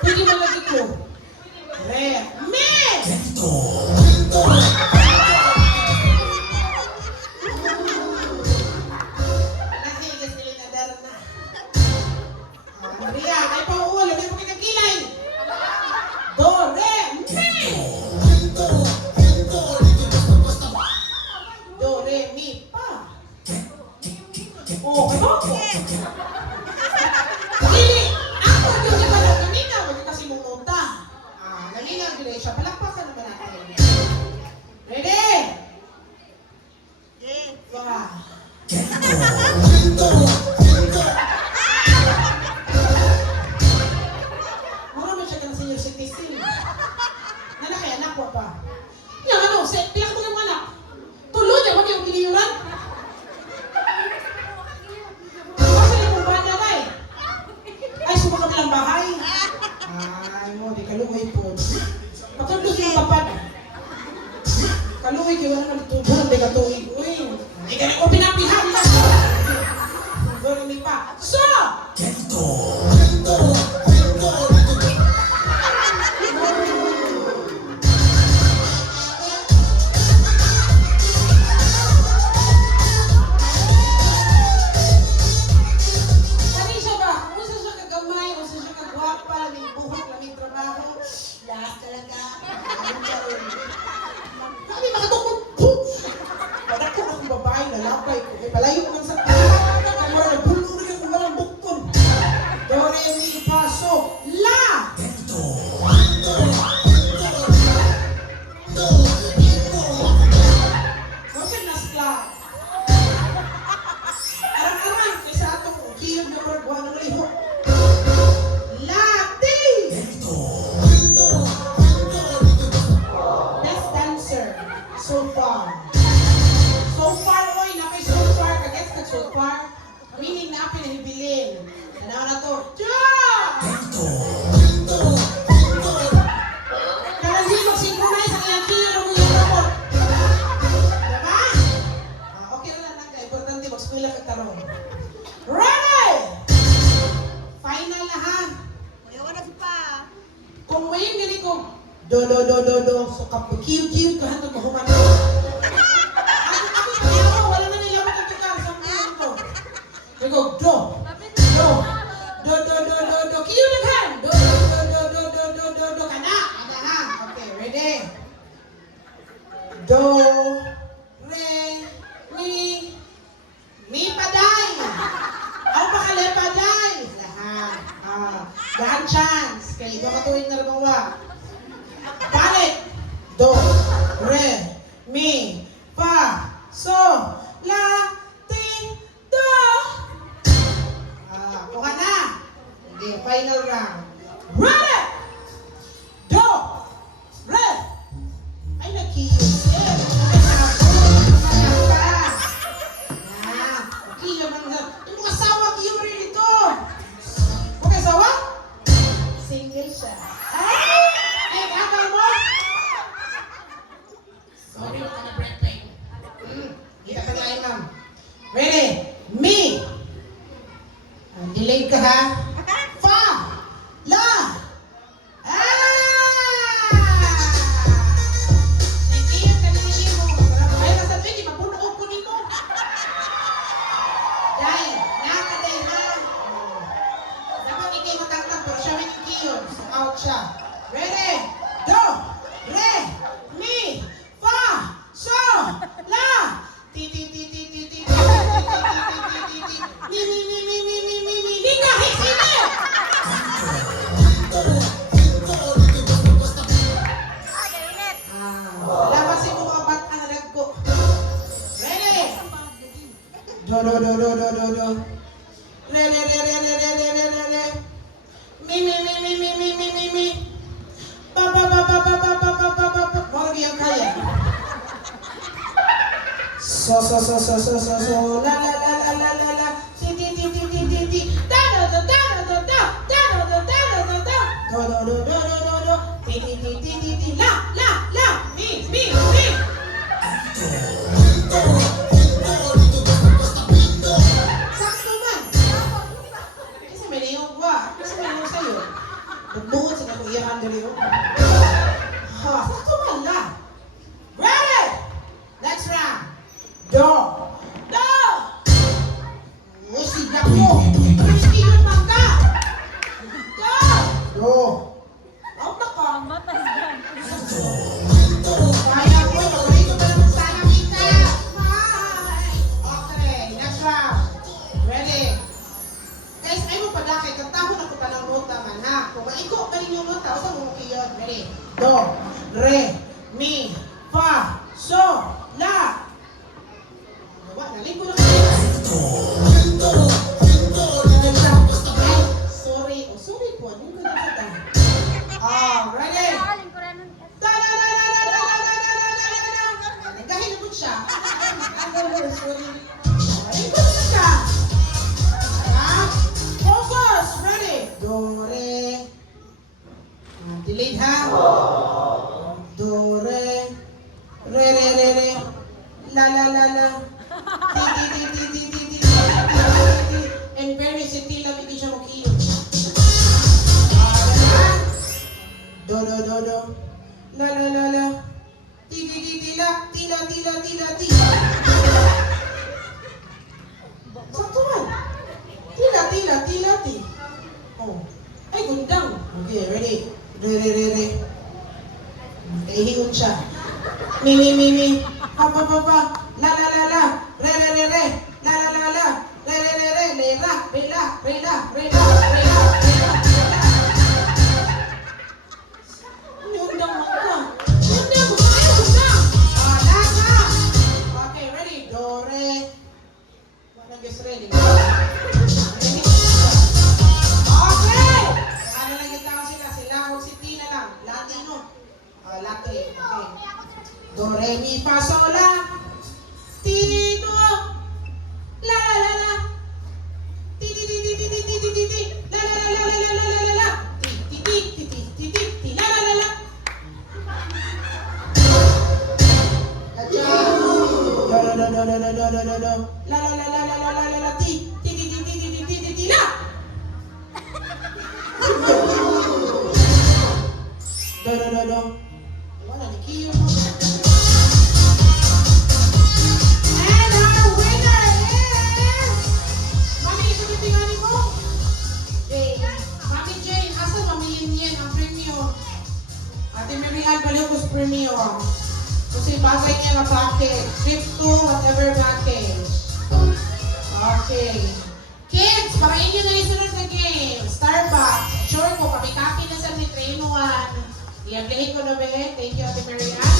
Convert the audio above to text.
Pwede mo lagi ko. Re. Me! Ganito. Nasigas nila na darna. Maria, ay pauulo. May pakikagilay. Do, re, me! Do, re, mi, pa. Oh, ano po? Dili, ako yung di ba lang kanina, wag kasi mong nota. Kanina, gila siya, palakpakan naman natin. Ready? Wow. Mura mo siya ka ng senior citizen. Nanakay, anak ko pa. Yung ano, pilak mo yung anak. Tuloy, wag yung kiniyuran. Ay, sumakap lang bahay. Ay, mo, di kaluoy po. Patulog yung papad. Kaluoy, kaya wala nagtubuhan, di katuig. Uy, di ka na ko pinapihan na. Gano'n ni pa. So! Ganito. Kani siya ba? Usa siya kagamay, usa siya kagwapa, laming buhok, laming trabaho. Lahat talaga. Kani makatukot. Padak ko akong babae, lalapay ko. Eh, palayo ko lang sa kamar na bulo rin ako walang bukton. Dore mi paso. La! Ganito. Bakit nasla? Arang-arang, kaysa atong kiyog na maragwa ng liho. Lati! Ganito. Best dancer so far. So far, oy, napay so far. Kagets ka so far. Meaning na pinahibilin. Tanaw na to. Diyan! Ganito. Kaya hindi mag-synchronize ang iyang kilo ng iyong rapot. Diba? Okay na lang ka. Importante mag-skwela ka tarong. Ready! Final na ha. Kung may gani ko, do. So kapag kiyo ka hantong mahuman ko. Ako, wala na nila makatukar sa mga ko. They go, do. Kiyo naghan. Do. Kana. Ada ha. Okay, ready? Do, re, mi paday. Ang pakale paday. Lahat. Dahan chance. Kaya ito katuwing na ragawa. Balik. Do, re, mi, fa, so, la, ti, do. Kuha na. Okay, final round. Ready! Do, re. Ay, nag-kiyo. Ay, nabulog naman ka. Kiyo man na. Yung asawa, kiyo rin ito. Okay, asawa? Single siya. Ay, kakal mo? Sorry, wala ka na breath pain. Kita pa tayo, ma'am. Ready? Me. Delay ka, ha? Fa. La. Nagkiyot ka na hindi mo. Ay, nasabi, di mapuno ko ni mo. Day, nakaday, ha? Dapat ikay matangtang, pero siya may nagkiyot. So, out siya. Ready? Do. Re. Mi. Fa. So. La. Ti. Mi. Di kahit sino! Labasin mo mga bata na nagko. Ready? Do. Re. Mi. Pa. Morgi ang kaya. So. La. Ti. Do. Ti. La. Mi. Sakto man. Kasi may niyong gwa. Kasi may niyong sa'yo. Nagbuot sa kong iyahan dali oh. Ha, sakto man la. Ready? Next round. Do. Do. Oh, sigla ko. Risky yun man ka. Do. Do. Out na ka. Kaya ko, paborito ko lang sana kita. Okay, next round. Ready? Guys, ay mo padakay, kantahon ako pa ng nota man ha. Kung maiko pa rin yung nota, usa mo kiyon. Ready? Do, re, mi, fa, so, la. Wala, naling ko na kayo. Sorry. Oh, sorry po. Ano ko na kita? Ready? Nagkahin mo siya. Sorry. Naling ko na kita. Focus! Ready? Do, re. Delete ha. Do, re. Re, re, re, re. La, la, la, la. Ti, ti, ti, ti, ti, ti, ti, ti, ti. And very sentila, hindi siya makiyo. Do, do, do, do. La, la, la, la. Ti, ti, ti, ti, la. Tila, tila, tila, ti. Sakto man. Tila, tila, tila, ti. Oh. Ay, gundang. Okay, ready? Re, re, re, re. Kahihingon siya. Mi, mi, mi, mi. Pa, pa, pa, pa. La, la, la, la. Re, re, re, re. La, la, la, la. Re, re, re, re. Le, la, re, la, re, la, re, la, re, la, re, la, re, la. Gundang mo ka. Gundang mo ka. Gundang. La, la. Okay, ready? Do, re. Walang guess ready. Okay! Ano lang yung tao sila? Sila o si Tina lang. Latino. Latin. Okay. Do, re, mi, fa, sol, la. Ti, do. La, la, la, la. Ti, ti, ti, ti, ti, ti, ti, ti, ti, ti. La, la, la, la, la, la, la, la, la. Ti, ti, ti, ti, ti, ti, ti, la, la, la, la. Gotcha. Do, do, do, do, do, do, do, do, do. La, la, la, la, la, la, la, la, la. Ti, ti, ti, ti, ti, ti, ti, ti, ti, ti, la. Do, do, do, do. Wala ni Kiyo. And our winner is... Mami, ito yung tingani mo? Mami Jane, asan Mami Yin ang premium? Ate Mary Ann, Balingos premium. Kasi bagay niya na package. Trip to whatever package. Okay. Kids, para inyo na isunod na game. Starbucks. Sure ko, kami copy na sa ni 3-in-1. I-apply ko na ba eh? Thank you, Ate Mary Ann.